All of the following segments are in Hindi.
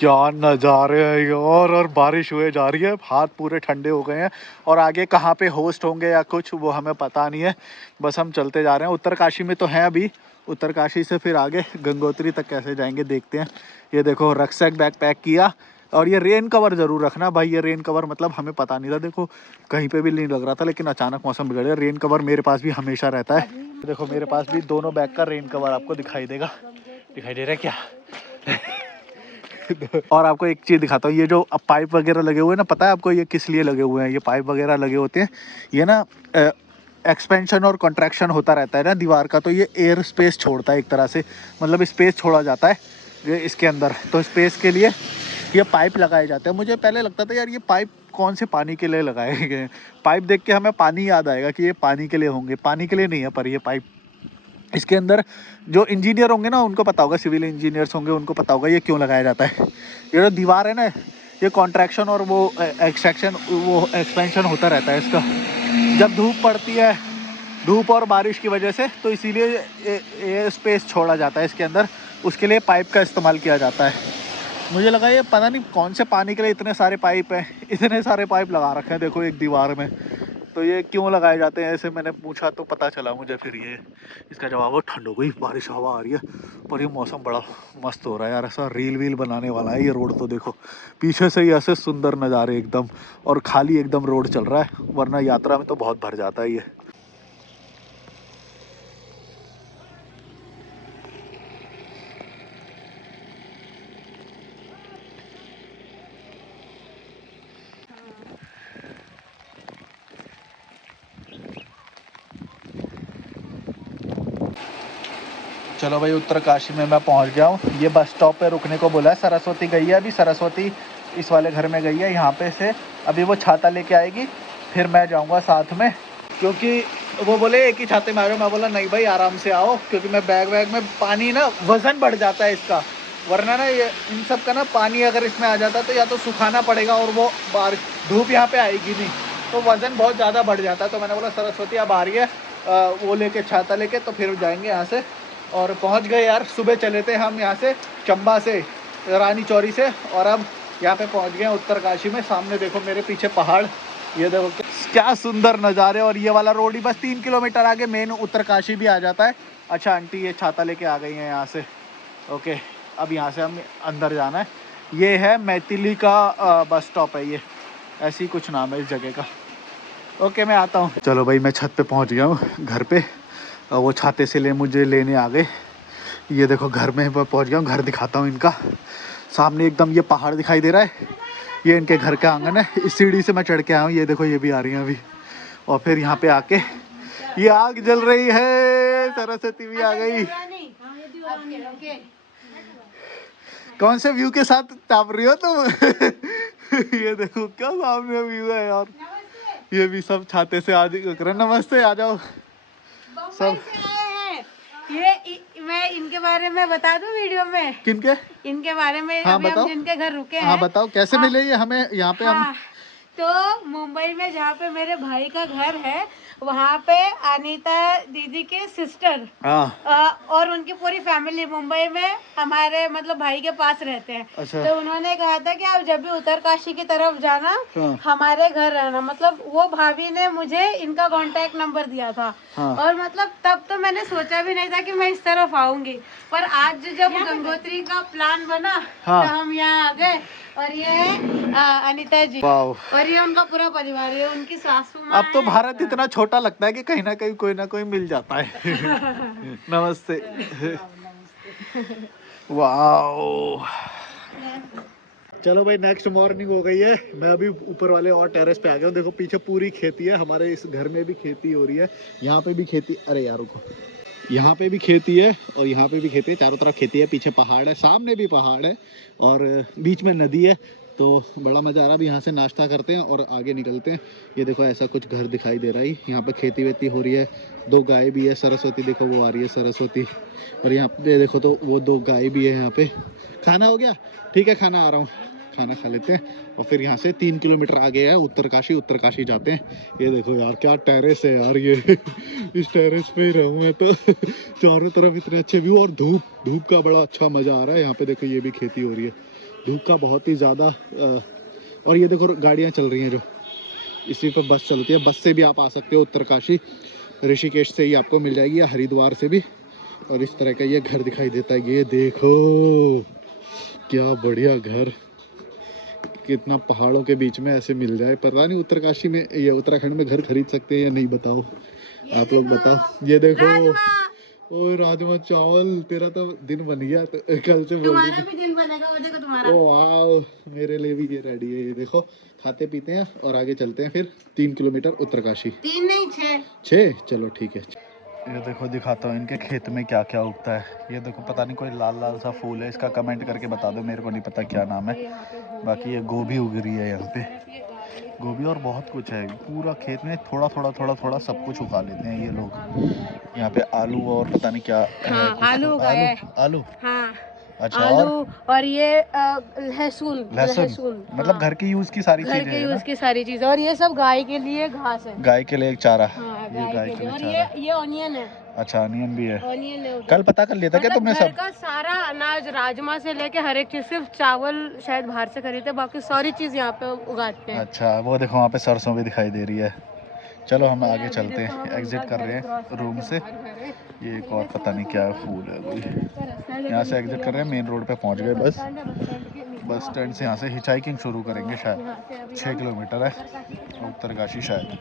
क्या नज़ारे हैं यार, और बारिश हुए जा रही है, हाथ पूरे ठंडे हो गए हैं। और आगे कहाँ पे होस्ट होंगे या कुछ वो हमें पता नहीं है, बस हम चलते जा रहे हैं। उत्तरकाशी में तो हैं अभी, उत्तरकाशी से फिर आगे गंगोत्री तक कैसे जाएंगे देखते हैं। ये देखो रक्सैक बैग पैक किया, और ये रेन कवर ज़रूर रखना भाई। ये रेन कवर मतलब हमें पता नहीं था, देखो कहीं पे भी नहीं लग रहा था, लेकिन अचानक मौसम बिगड़ गया। रेन कवर मेरे पास भी हमेशा रहता है। देखो मेरे पास भी दोनों बैग का रेन कवर आपको दिखाई देगा, दिखाई दे रहा है क्या? और आपको एक चीज़ दिखाता हूँ, ये जो पाइप वगैरह लगे हुए हैं ना, पता है आपको ये किस लिए लगे हुए हैं? ये पाइप वगैरह लगे होते हैं, ये ना एक्सपेंशन और कॉन्ट्रैक्शन होता रहता है ना दीवार का, तो ये एयर स्पेस छोड़ता है एक तरह से, मतलब स्पेस छोड़ा जाता है ये इसके अंदर, तो स्पेस के लिए ये पाइप लगाए जाते हैं। मुझे पहले लगता था यार ये पाइप कौन से पानी के लिए लगाए गए हैं। पाइप देख के हमें पानी याद आएगा कि ये पानी के लिए होंगे, पानी के लिए नहीं है, पर ये पाइप इसके अंदर जो इंजीनियर होंगे ना उनको पता होगा, सिविल इंजीनियर्स होंगे उनको पता होगा ये क्यों लगाया जाता है। ये जो दीवार है ना, ये कॉन्ट्रैक्शन और वो एक्सट्रैक्शन, वो एक्सपेंशन होता रहता है इसका। जब धूप पड़ती है, धूप और बारिश की वजह से, तो इसीलिए ये स्पेस छोड़ा जाता है इसके अंदर, उसके लिए पाइप का इस्तेमाल किया जाता है। मुझे लगा ये पता नहीं कौन से पानी के लिए इतने सारे पाइप हैं, इतने सारे पाइप लगा रखे हैं देखो एक दीवार में, तो ये क्यों लगाए जाते हैं ऐसे मैंने पूछा तो पता चला मुझे फिर ये इसका जवाब। वो ठंड हो गई, बारिश हवा आ रही है, पर ये मौसम बड़ा मस्त हो रहा है यार, ऐसा रील वील बनाने वाला है ये रोड। तो देखो पीछे से ही ऐसे सुंदर नज़ारे एकदम, और खाली एकदम रोड चल रहा है, वरना यात्रा में तो बहुत भर जाता है ये। चलो भाई उत्तरकाशी में मैं पहुंच गया हूँ। ये बस स्टॉप पे रुकने को बोला है, सरस्वती गई है अभी, सरस्वती इस वाले घर में गई है, यहाँ पे से अभी वो छाता लेके आएगी, फिर मैं जाऊँगा साथ में, क्योंकि वो बोले एक ही छाते में आ रहे हो। मैं बोला नहीं भाई आराम से आओ, क्योंकि मैं बैग में पानी ना, वज़न बढ़ जाता है इसका, वरना ना ये इन सब का ना पानी अगर इसमें आ जाता तो या तो सुखाना पड़ेगा, और वो बाहर धूप यहाँ पे आएगी नहीं, तो वज़न बहुत ज़्यादा बढ़ जाता है। तो मैंने बोला सरस्वती अब आ रही है, वो लेके छाता लेके, तो फिर जाएंगे यहाँ से। और पहुँच गए यार, सुबह चले थे हम यहाँ से चंबा से, रानी चौरी से, और अब यहाँ पे पहुँच गए उत्तरकाशी में। सामने देखो मेरे पीछे पहाड़, ये देखो क्या सुंदर नज़ारे, और ये वाला रोड ही बस 3 किलोमीटर आगे मेन उत्तरकाशी भी आ जाता है। अच्छा आंटी ये छाता लेके आ गई हैं यहाँ से, ओके। अब यहाँ से हम अंदर जाना है, ये है मैथिली का बस स्टॉप है ये, ऐसी कुछ नाम है इस जगह का। ओके मैं आता हूँ। चलो भाई मैं छत पे पहुँच गया हूँ, घर पे, वो छाते से मुझे लेने आ गए। ये देखो घर में पहुँच गया हूँ, घर दिखाता हूँ इनका। सामने एकदम ये पहाड़ दिखाई दे रहा है, ये इनके घर का आंगन है। इस सीढ़ी से मैं चढ़ के आया हूँ, ये देखो ये भी आ रही हैं अभी। और फिर यहाँ पे आके ये आग जल रही है, सरस्वती भी आ गई। कौन से व्यू के साथ ताप रही हो तुम? ये देखो क्या सामने व्यू है यार, ये भी सब छाते से आज कर। नमस्ते, आ जाओ सब। ये मैं इनके बारे में बता दूं वीडियो में, किनके? इनके बारे में। हाँ अभी बताओ, हम जिनके घर रुके हैं। हाँ बताओ कैसे मिले ये हमें यहाँ पे? हाँ, हम तो मुंबई में जहाँ पे मेरे भाई का घर है, वहाँ पे अनीता दीदी के सिस्टर और उनकी पूरी फैमिली मुंबई में हमारे मतलब भाई के पास रहते हैं। अच्छा। तो उन्होंने कहा था कि आप जब भी उत्तरकाशी की तरफ जाना, हमारे घर रहना। मतलब वो भाभी ने मुझे इनका कांटेक्ट नंबर दिया था। और मतलब तब तो मैंने सोचा भी नहीं था कि मैं इस तरफ आऊंगी, पर आज जब गंगोत्री का प्लान बना तो हम यहाँ आ गए। और ये है अनीता जी, और ये उनका पूरा परिवार है, उनकी सासू माँ। अब तो भारत इतना छोटा लगता है कि कहीं ना कहीं कोई ना कोई मिल जाता है। नमस्ते। वाओ। चलो भाई नेक्स्ट मॉर्निंग हो गई है, मैं अभी ऊपर वाले और टेरेस पे आ गया हूँ। देखो पीछे पूरी खेती है, हमारे इस घर में भी खेती हो रही है, यहाँ पे भी खेती, अरे यार रुको, यहाँ पे भी खेती है और यहाँ पे भी खेती है, चारों तरफ खेती है। पीछे पहाड़ है, सामने भी पहाड़ है, और बीच में नदी है, तो बड़ा मज़ा आ रहा है। अभी यहाँ से नाश्ता करते हैं और आगे निकलते हैं। ये देखो ऐसा कुछ घर दिखाई दे रहा है, यहाँ पे खेती वेती हो रही है। 2 गाय भी है, सरस्वती देखो वो आ रही है सरस्वती, और यहाँ पे देखो तो वो 2 गाय भी है यहाँ पे। खाना हो गया? ठीक है खाना आ रहा हूँ, खाना खा लेते हैं और फिर यहाँ से 3 किलोमीटर आगे है उत्तरकाशी जाते हैं। ये देखो यार क्या टेरेस है यार ये इस टेरेस पे ही रहूँ मैं तो चारों तरफ इतने अच्छे व्यू और धूप का बड़ा अच्छा मज़ा आ रहा है। यहाँ पे देखो ये भी खेती हो रही है, धूप का बहुत ही ज़्यादा। और ये देखो गाड़ियाँ चल रही हैं जो इसी पर बस चलती है, बस से भी आप आ सकते हो उत्तरकाशी, ऋषिकेश से ही आपको मिल जाएगी या हरिद्वार से भी। और इस तरह का ये घर दिखाई देता है, ये देखो क्या बढ़िया घर, कितना पहाड़ों के बीच में ऐसे मिल जाए। पता नहीं उत्तरकाशी में या उत्तराखंड में घर खरीद सकते हैं या नहीं, बताओ आप लोग बताओ। ये देखो ओ राजमा चावल, तेरा तो दिन बन गया तो कल से तुम्हारा भी दिन बनेगा, वो देखो तुम्हारा। ओ वाह, मेरे लिए भी ये रेडी है। ये देखो खाते पीते हैं और आगे चलते हैं फिर 3 किलोमीटर उत्तरकाशी। 3 नहीं 6, चलो ठीक है। ये देखो दिखाता हूँ इनके खेत में क्या क्या उगता है। ये देखो पता नहीं कोई लाल लाल सा फूल है, इसका कमेंट करके बता दो, मेरे को नहीं पता क्या नाम है। बाकी ये गोभी उग रही है यहाँ पे, गोभी और बहुत कुछ है। पूरा खेत में थोड़ा थोड़ा सब कुछ उगा लेते हैं ये लोग। यहाँ पे आलू और पता नहीं क्या हाँ, है, आलू आलू हाँ, अच्छा आलू और ये लहसुन मतलब घर के यूज की सारी चीजें, घर के यूज की सारी चीजें। और ये सब गाय के लिए घास है, गाय के लिए एक चारा। हाँ, ये गाय के लिए और चारा। ये ऑनियन है। अच्छा ऑनियन भी है, ऑनियन है। कल पता कर लिया था क्या तुमने? घर सब का सारा अनाज, राजमा से लेके हर एक चीज, सिर्फ चावल शायद बाहर से खरीदते, बाकी सारी चीज यहाँ पे उगाते हैं। अच्छा वो देखो वहाँ पे सरसों भी दिखाई दे रही है। चलो हम आगे चलते हैं, एग्जिट कर रहे हैं रूम से। ये एक और पता नहीं क्या फूल है कोई, यहाँ से एग्जिट कर रहे हैं, मेन रोड पे पहुँच गए। बस स्टैंड से यहाँ से हिचाइकिंग शुरू करेंगे, शायद 6 किलोमीटर है उत्तरकाशी शायद।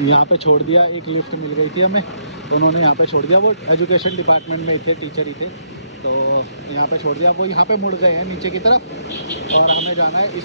यहाँ पे छोड़ दिया, एक लिफ्ट मिल गई थी हमें, उन्होंने यहाँ पे छोड़ दिया। वो एजुकेशन डिपार्टमेंट में थे, टीचर ही थे, तो यहाँ पे छोड़ दिया। वो यहाँ पे मुड़ गए हैं नीचे की तरफ और हमें जाना है इस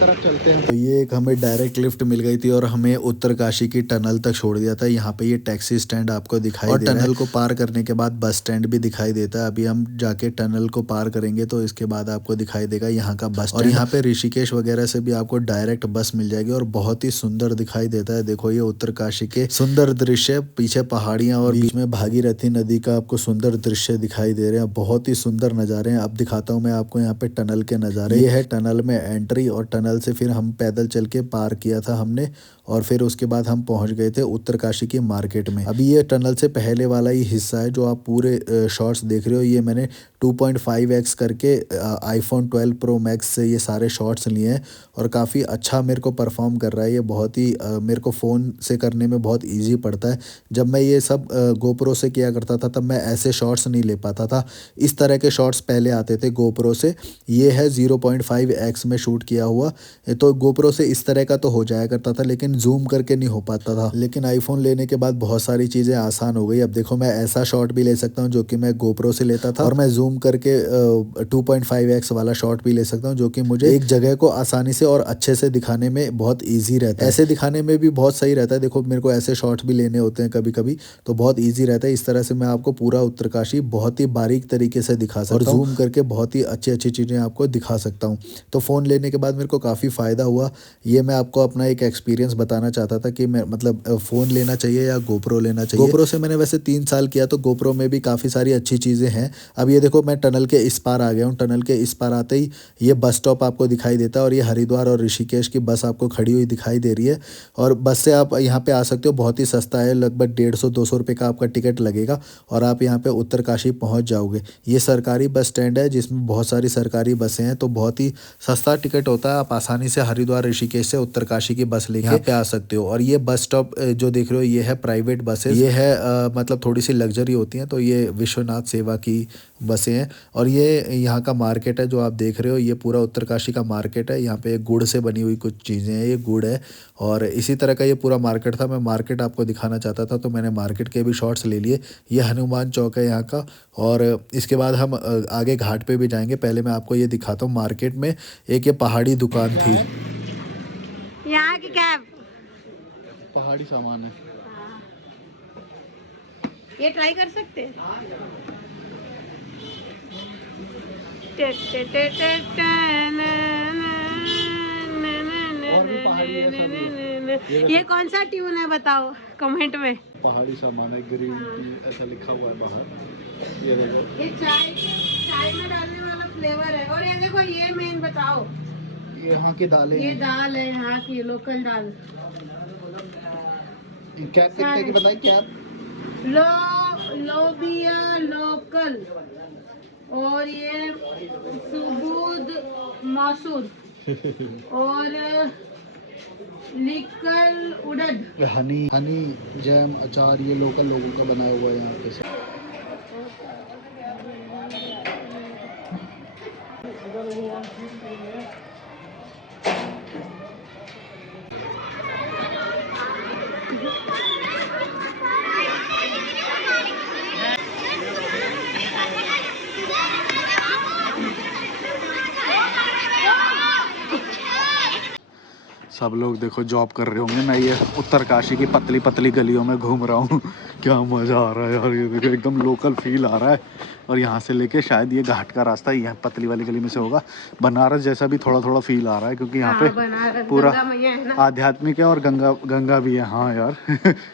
तरफ चलते हैं। तो ये एक हमें डायरेक्ट लिफ्ट मिल गई थी और हमें उत्तरकाशी की टनल तक छोड़ दिया था। यहाँ पे ये टैक्सी स्टैंड आपको दिखाई दे रहा है और टनल को पार करने के बाद बस स्टैंड भी दिखाई देता है। अभी हम जाके टनल को पार करेंगे तो इसके बाद आपको दिखाई देगा यहाँ का बस। और यहाँ पे ऋषिकेश वगैरह से भी आपको डायरेक्ट बस मिल जाएगी और बहुत ही सुंदर दिखाई देता है। देखो ये उत्तरकाशी के सुंदर दृश्य, पीछे पहाड़ियां और बीच में भागीरथी नदी का आपको सुंदर दृश्य दिखाई दे रहे हैं। बहुत ही सुंदर नज़ारे हैं। अब दिखाता हूँ मैं आपको यहाँ पे टनल के नज़ारे। ये है टनल में एंट्री और टनल से फिर हम पैदल चल के पार किया था हमने और फिर उसके बाद हम पहुंच गए थे उत्तरकाशी की मार्केट में। अभी ये टनल से पहले वाला ही हिस्सा है जो आप पूरे शॉट्स देख रहे हो। ये मैंने 2.5x करके iPhone 12 Pro Max से ये सारे शॉट्स लिए हैं और काफ़ी अच्छा मेरे को परफॉर्म कर रहा है। ये बहुत ही मेरे को फ़ोन से करने में बहुत ईजी पड़ता है। जब मैं ये सब GoPro से किया करता था तब मैं ऐसे शॉट्स नहीं ले पाता था। इस तरह के शॉट्स पहले आते थे GoPro से। ये है 0.5x में शूट किया हुआ, तो GoPro से इस तरह का तो हो जाया करता था लेकिन जूम करके नहीं हो पाता था। लेकिन आईफोन लेने के बाद बहुत सारी चीज़ें आसान हो गई। अब देखो मैं ऐसा शॉट भी ले सकता हूँ जो कि मैं GoPro से लेता था और मैं जूम करके 2.5x वाला शॉट भी ले सकता हूँ जो कि मुझे एक जगह को आसानी से और अच्छे से दिखाने में बहुत ईजी रहता है। ऐसे दिखाने में भी बहुत सही रहता है। देखो मेरे को ऐसे शॉट्स भी लेने होते हैं कभी कभी, तो बहुत ईजी रहता है। इस तरह से मैं आपको पूरा उत्तरकाशी बहुत ही बारीक तरीके से दिखा सकता हूँ और जूम करके बहुत ही अच्छी अच्छी चीज़ें आपको दिखा सकता हूँ। तो फ़ोन लेने के बाद मेरे को काफ़ी फ़ायदा हुआ। ये मैं आपको अपना एक एक्सपीरियंस बताना चाहता था कि मैं मतलब फ़ोन लेना चाहिए या GoPro लेना चाहिए। GoPro से मैंने वैसे 3 साल किया तो GoPro में भी काफ़ी सारी अच्छी चीज़ें हैं। अब ये देखो मैं टनल के इस पार आ गया हूँ। टनल के इस पार आते ही ये बस स्टॉप आपको दिखाई देता है और ये हरिद्वार और ऋषिकेश की बस आपको खड़ी हुई दिखाई दे रही है और बस से आप यहाँ पे आ सकते हो। बहुत ही सस्ता है, लगभग 150-200 रुपये का आपका टिकट लगेगा और आप यहाँ पे उत्तरकाशी पहुँच जाओगे। ये सरकारी बस स्टैंड है जिसमें बहुत सारी सरकारी बसें हैं, तो बहुत ही सस्ता टिकट होता है। आप आसानी से हरिद्वार ऋषिकेश से उत्तरकाशी की बस लेके यहाँ पे आ सकते हो। और ये बस स्टॉप जो देख रहे हो ये है प्राइवेट बसेस। ये है मतलब थोड़ी सी लग्जरी होती हैं, तो ये विश्वनाथ सेवा की बसें हैं। और ये यहाँ का मार्केट है जो आप देख रहे हो, ये पूरा उत्तरकाशी का मार्केट है। यहाँ पे गुड़ से बनी हुई कुछ चीज़ें हैं, ये गुड़ है और इसी तरह का ये पूरा मार्केट था। मैं मार्केट आपको दिखाना चाहता था तो मैंने मार्केट के भी शॉट्स ले लिए। ये हनुमान चौक है यहाँ का और इसके बाद हम आगे घाट पे भी जाएंगे। पहले मैं आपको ये दिखाता हूँ। मार्केट में एक ये पहाड़ी दुकान थी। यहाँ की क्या पहाड़ी सामान है, ये ट्राई कर सकते हैं। और भी पहाड़ी है, सब ये कौन सा ट्यून है बताओ कमेंट में। पहाड़ी सामान है, ग्रीन टी ऐसा लिखा हुआ है बाहर। ये देखो, ये चाय में डालने वाला फ्लेवर है। और ये देखो, ये मेन बताओ, ये यहाँ की दालें ये हैं। दाल है यहाँ की लोकल दाल। कैप कितने की बताई? कैप लोबिया लोकल, और ये सुबूद मसूर, और लिकल उड़द। हनी जैम अचार ये लोकल लोगों का बनाया हुआ है यहाँ पे। सब लोग देखो जॉब कर रहे होंगे, मैं ये उत्तरकाशी की पतली पतली गलियों में घूम रहा हूँ। क्या मज़ा आ रहा है यार, ये देखो एकदम लोकल फील आ रहा है। और यहाँ से लेके शायद ये घाट का रास्ता यहाँ पतली वाली गली में से होगा। बनारस जैसा भी थोड़ा थोड़ा फील आ रहा है, क्योंकि यहाँ पे पूरा आध्यात्मिक है और गंगा भी है। हाँ यार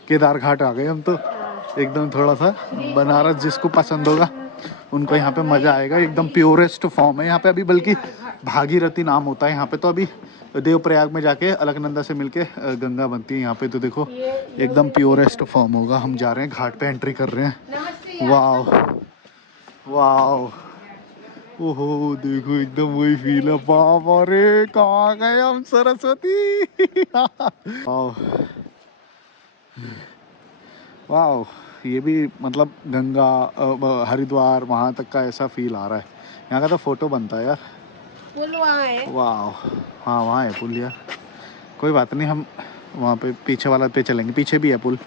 केदार घाट आ गए हम तो। एकदम थोड़ा सा बनारस जिसको पसंद होगा उनको यहाँ पे मज़ा आएगा। एकदम प्योरेस्ट फॉर्म है यहाँ पे। अभी बल्कि भागीरथी नाम होता है यहाँ पे। तो अभी देवप्रयाग में जाके अलकनंदा से मिलके गंगा बनती है यहाँ पे। तो देखो एकदम प्योरेस्ट फॉर्म होगा। हम जा रहे हैं घाट पे, एंट्री कर रहे हैं। वाह वाह, ओहो देखो एकदम वही फील है। बाबा रे कहाँ गए हम, सरस्वती। वाह वाह, ये भी मतलब गंगा हरिद्वार वहाँ तक का ऐसा फील आ रहा है। यहाँ का तो फोटो बनता है यार। पुल वहाँ है। वाह, हाँ वहाँ है पुल यार। कोई बात नहीं, हम वहाँ पे पीछे वाला पे चलेंगे, पीछे भी है पुल।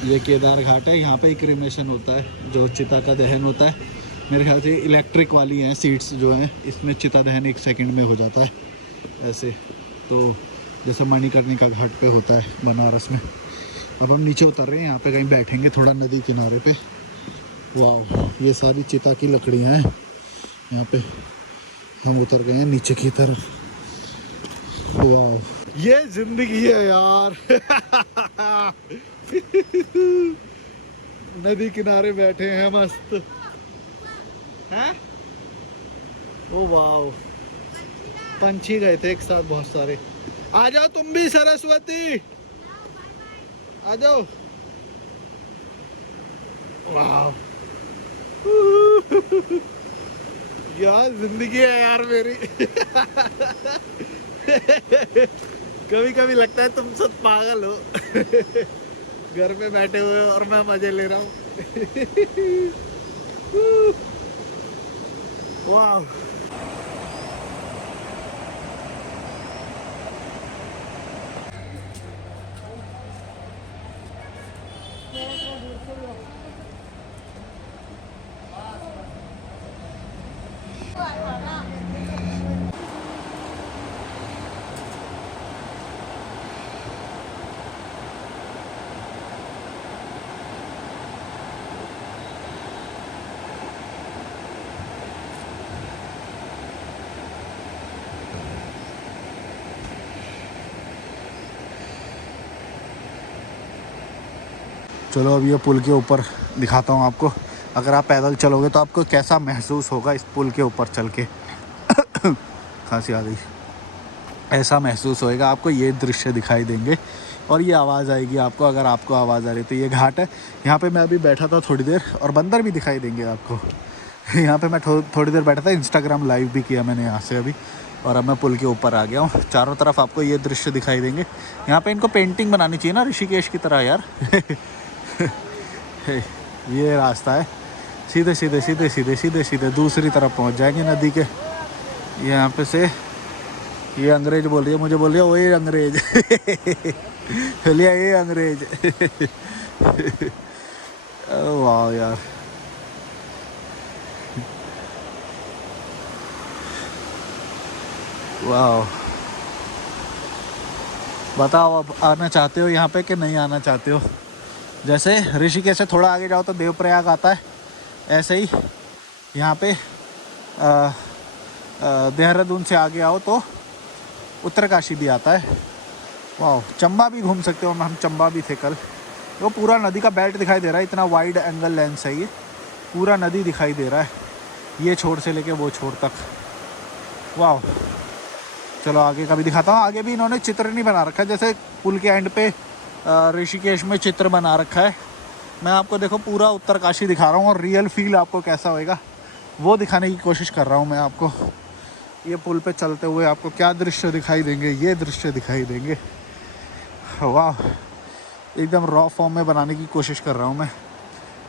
ये केदार घाट है। यहाँ पे क्रीमेशन होता है, जो चिता का दहन होता है। मेरे ख्याल से इलेक्ट्रिक वाली हैं सीट्स जो हैं, इसमें चिता दहन 1 सेकंड में हो जाता है ऐसे। तो जैसे मणिकर्णिका घाट पे होता है बनारस में। अब हम नीचे उतर रहे हैं, यहाँ पे कहीं बैठेंगे थोड़ा नदी किनारे पे। वाह, ये सारी चिता की लकड़ियाँ हैं यहाँ पे। हम उतर गए हैं नीचे की तरफ। वाह, ये जिंदगी है यार। नदी किनारे बैठे हैं मस्त हैं। ओ वाह, पंछी गए थे एक साथ बहुत सारे। आ जाओ तुम भी सरस्वती, आ जाओ। वाह यार जिंदगी है यार मेरी। कभी कभी लगता है तुम सब पागल हो। घर में बैठे हुए और मैं मजे ले रहा हूँ। वाह, चलो अब ये पुल के ऊपर दिखाता हूँ आपको। अगर आप पैदल चलोगे तो आपको कैसा महसूस होगा इस पुल के ऊपर चल के। खांसी आ गई। ऐसा महसूस होएगा आपको, ये दृश्य दिखाई देंगे और ये आवाज़ आएगी आपको। अगर आपको आवाज़ आ रही तो ये घाट है, यहाँ पे मैं अभी बैठा था थोड़ी देर, और बंदर भी दिखाई देंगे आपको। यहाँ पे मैं थोड़ी देर बैठा था, इंस्टाग्राम लाइव भी किया मैंने यहाँ से अभी, और अब मैं पुल के ऊपर आ गया हूँ। चारों तरफ आपको ये दृश्य दिखाई देंगे। यहाँ पे इनको पेंटिंग बनानी चाहिए ना ऋषिकेश की तरह यार। ये रास्ता है, सीधे सीधे सीधे सीधे सीधे सीधे दूसरी तरफ पहुँच जाएंगे नदी के। यहाँ पे से ये अंग्रेज बोल रही है, मुझे बोल रही है ओए अंग्रेज। लिया ये अंग्रेज। वाह यार, वाह। बताओ अब आना चाहते हो यहाँ पे कि नहीं आना चाहते हो। जैसे ऋषिकेश से थोड़ा आगे जाओ तो देवप्रयाग आता है, ऐसे ही यहाँ पे देहरादून से आगे आओ तो उत्तरकाशी भी आता है। वाह, चंबा भी घूम सकते हो, हम चंबा भी थे कल। वो पूरा नदी का बेल्ट दिखाई दे रहा है, इतना वाइड एंगल लेंस है ये, पूरा नदी दिखाई दे रहा है, ये छोर से लेके वो छोर तक। वाह, चलो आगे का भी दिखाता हूँ। आगे भी इन्होंने चित्र नहीं बना रखा है, जैसे पुल के एंड पे ऋषिकेश में चित्र बना रखा है। मैं आपको देखो पूरा उत्तरकाशी दिखा रहा हूँ, और रियल फील आपको कैसा होएगा वो दिखाने की कोशिश कर रहा हूँ मैं आपको। ये पुल पे चलते हुए आपको क्या दृश्य दिखाई देंगे, ये दृश्य दिखाई देंगे। वाह, एकदम रॉ फॉर्म में बनाने की कोशिश कर रहा हूँ मैं,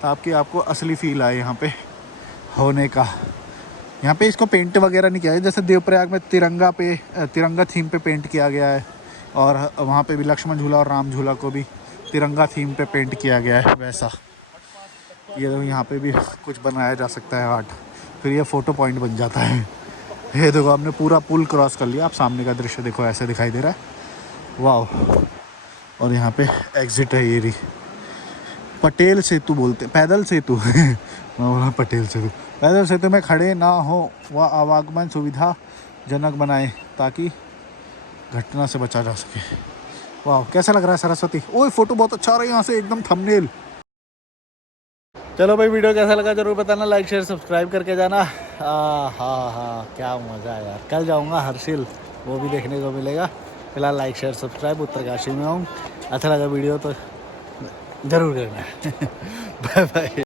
ताकि आपको असली फील आए यहाँ पे होने का। यहाँ पे इसको पेंट वगैरह नहीं किया है, जैसे देवप्रयाग में तिरंगा थीम पे पेंट किया गया है, और वहाँ पे भी लक्ष्मण झूला और राम झूला को भी तिरंगा थीम पे पेंट किया गया है, वैसा ये यहाँ पे भी कुछ बनाया जा सकता है आर्ट, फिर ये फ़ोटो पॉइंट बन जाता है। ये देखो हमने पूरा पुल क्रॉस कर लिया, आप सामने का दृश्य देखो, ऐसे दिखाई दे रहा है। वाह, और यहाँ पे एग्ज़िट है, ये रही पटेल सेतु बोलते, पैदल सेतु। मैं बोला पटेल सेतु। पैदल सेतु में खड़े ना हो, वह आवागमन सुविधाजनक बनाए ताकि घटना से बचा जा सके। वाह, कैसा लग रहा है सरस्वती। ओए फोटो बहुत अच्छा आ रहा है यहाँ से, एकदम थंबनेल। चलो भाई, वीडियो कैसा लगा जरूर बताना, लाइक शेयर सब्सक्राइब करके जाना। हाँ, क्या मज़ा है यार। कल जाऊँगा हर्षिल, वो भी देखने को मिलेगा। फिलहाल लाइक शेयर सब्सक्राइब, उत्तरकाशी में हूँ। अच्छा लगा वीडियो तो ज़रूर करना। Bye bye.